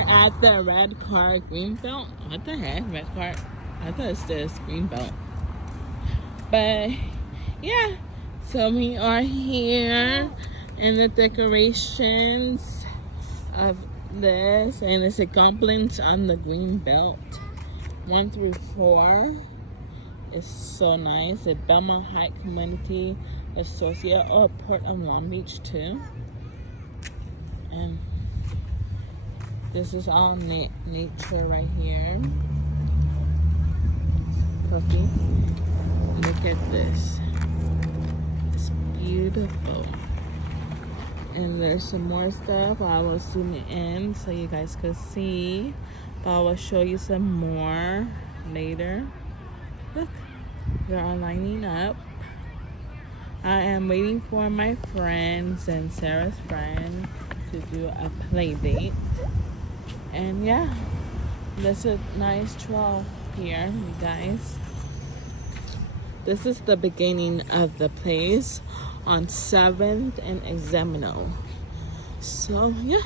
at the Red Card Greenbelt. What the heck, Red Card? I thought it's this Greenbelt. But yeah, so we are here in the decorations of this, and it's a goblins on the Greenbelt 1 through 4. It's so nice. The Belmont Heights Community Associate, Port of Long Beach too. And this is all nature right here. Puppy. Look at this. It's beautiful. And there's some more stuff. I will zoom in so you guys can see. But I will show you some more later. Look, they're all lining up. I am waiting for my friends and Sarah's friend to do a play date. And yeah, there's a nice trail here, you guys. This is the beginning of the place on 7th and Examino. So yeah.